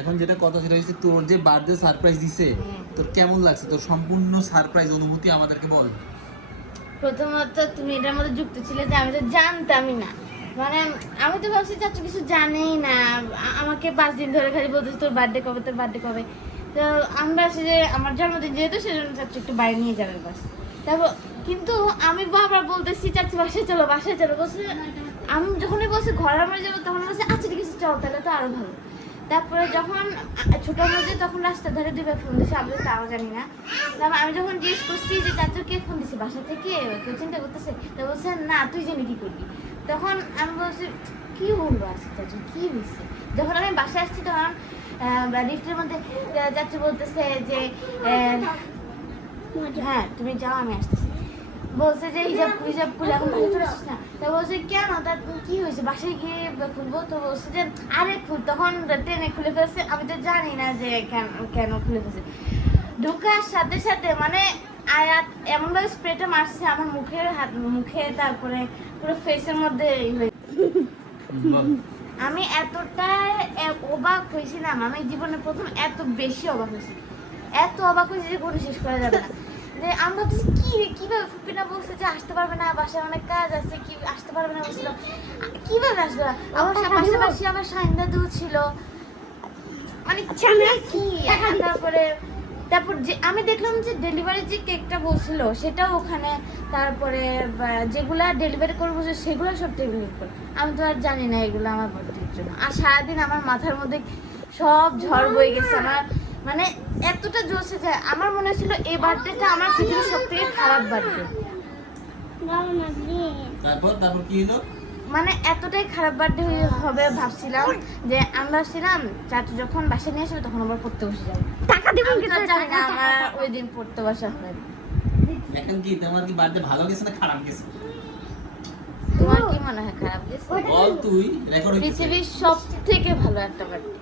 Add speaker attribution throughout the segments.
Speaker 1: এখন যেটা কথা সেটা হচ্ছে তোর যে বার্থডে সারপ্রাইজ দিছে, তোর কেমন লাগছে? তোর সম্পূর্ণ সারপ্রাইজ অনুভূতি আমাদেরকে বল।
Speaker 2: প্রথমত তুমি এটার মধ্যে যুক্ত ছিলে যে আমি তো জানতামই না। মানে আমি তো ভাবছি চাচু কিছু জানেই না। আমাকে পাঁচ দিন ধরে খালি বলতেছে তোর বার্থডে কবে, তোর বার্থডে কবে। তো আমি ভাবছি যে আমার জন্মদিন যেহেতু, সেজন্য চাচু একটু বাইরে নিয়ে যাবে বাস। তারপর কিন্তু আমি বারবার বলতেছি চাচু বাসায় চলো বাসায় চলো। বলছে, আমি যখনই বলছি ঘর আমরা যাব তখন বলছে আচ্ছা ঠিক আছে, চল তাহলে তো আরও ভালো। তারপরে যখন ছোট মধ্যে তখন রাস্তা ধরে দুইবার ফোন দিছে আমি তাও জানি না। তারপর আমি যখন জিজ্ঞেস করছি যে, চাচু, কে ফোন দিছে? বাসা থেকে? কেউ চিন্তা করতেছে। তো বলছে, না, তুই জেনে কি করবি? তখন আমি বলছি, কি বলব আজকে চাচু? কি হয়েছে যখন আমি বাসায় আসছি তখন লিফটের মধ্যে চাচু বলতেছে যে হ্যাঁ তুমি যাও, আমি আসতেছি। বলছে যে হিজাব হিজাব খুলে এখন বাসায় চলে না। তা বলছে, কেন? তা কি হয়েছে? বাসায় গিয়ে খুলবো? তো বলছে যে, আরে খুল। তখন ট্রেনে খুলে ফেলছে। আমি তো জানি না যে কেন কেন খুলে ফেলছে। ঢোকার সাথে সাথে মানে আয়াত এমনভাবে স্প্রেটা মারছে, আমার মুখের হাত, মুখে তারপরে পুরো ফেসের মধ্যে আমি এতটা অবাক হয়েছিলাম। আমি জীবনে প্রথম এত বেশি অবাক হয়েছি। এত অবাক হয়েছি যে কোনো শেষ করা যাবে না। যে আমরা কি কীভাবে যে আসতে পারবে না বাসায় অনেক কাজ আছে কি আসতে পারবে না বলছিল কীভাবে আসবে? না? আমার পাশাপাশি আমার সাইন দাদু ছিল। মানে কি? আর তারপরে তারপর যে আমি দেখলাম যে ডেলিভারি যে কেকটা বলছিল সেটাও ওখানে। তারপরে যেগুলা ডেলিভারি করব সেগুলো সব টেবিলের উপর। আমি তো আর জানি না এগুলো আমার বার্থডের জন্য। আর সারাদিন আমার মাথার মধ্যে সব ঝড় বয়ে গেছে। আমার মানে এতটা জোশে যায় আমার মনে হচ্ছিল এই বার্থডেটা আমার পৃথিবীর সব থেকে খারাপ বার্থডে
Speaker 1: তারপর তারপর কি হলো?
Speaker 2: মানে এতটাই খারাপ বার্থডে হবে ভাবছিলাম যে আমি ভাবছিলাম চাচু যখন বাসায় নিয়ে আসবে তখন আবার পড়তে বসে যাবে।
Speaker 3: টাকা দিব
Speaker 2: জানি না আমার ওই দিন পড়তে বসা হবে।
Speaker 1: এখন কি তোমার কি বার্থডে ভালো গেছে না খারাপ গেছে?
Speaker 2: তোমার কি মনে হয় খারাপ গেছে?
Speaker 1: বল তুই রেকর্ড
Speaker 2: পৃথিবীর সব থেকে ভালো একটা বার্থডে।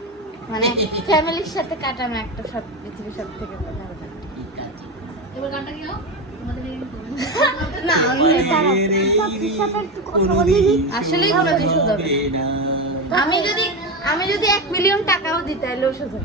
Speaker 2: মানে ফ্যামিলির সাথে কাটানো একটা সব পৃথিবীর সব থেকে ভালো।
Speaker 4: এবার গানটা কি
Speaker 2: না কোনো আমি যদি আমি যদি এক মিলিয়ন টাকাও দিতে তাহলেও শুধু